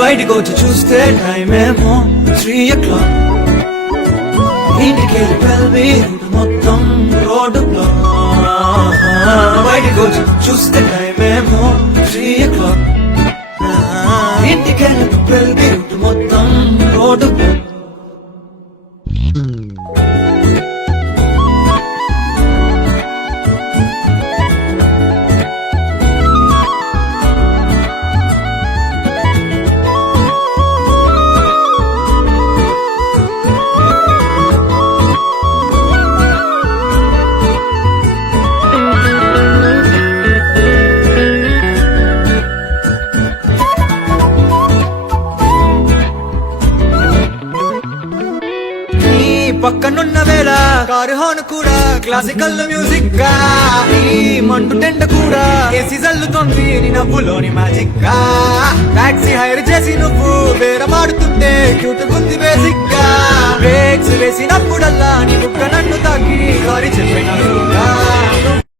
బయటికి వచ్చి చూస్తే టైం ఏమో 3 o'clock. ఇంటికి వెళ్ళి మొత్తం రోడ్డు బ్లాక్. బయటికి వచ్చి చూస్తే టైం ఏమో 3 o'clock. ఇంటికి వెళ్ళి మొత్తం రోడ్డు బ్లాక్. పక్కనున్న వేళ కారు హార్న్ కూడా క్లాసికల్ మ్యూజిక్ గా, ఈ మండు టెండ కూడా ఏసీ జల్లుతోంది నీ నవ్వులోని మ్యాజిక్ గా. టాక్సీ హైర్ చేసి నువ్వు బేరమాడుతుంటే క్యూట్ గుంది బేసిక్ గా. బ్రేక్స్ వేసినప్పుడల్లా నీ బుక్క నన్ను తాకి